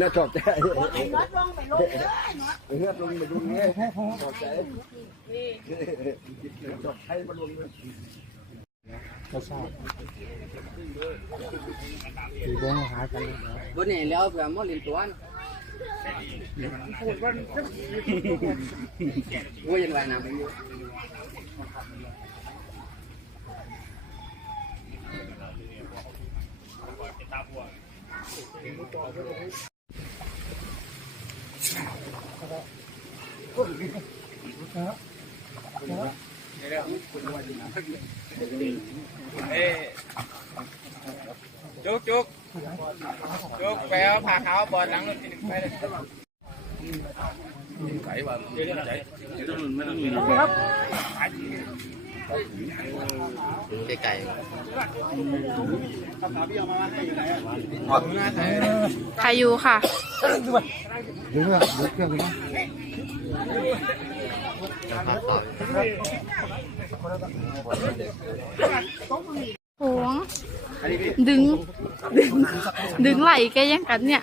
น่าชอบใจเนื้อลงไปลงเนื้อลงไปลงเนี่ยชอบใจชอบใจมาลงเลยก็ทราบคือเรื่องหากันบนนี้แล้วเพื่อมอลินตัวนะโอ้ยยังไงนะไปอยู่ จุกจุกจุกไปเอา ผ้าขาวบอดหลังรถไปเลยไก่ใครอยู่ค่ะเรื่องเรื่องเครื่องนะโหงดึง ดึง ดึงไหลแกยังกันเนี่ย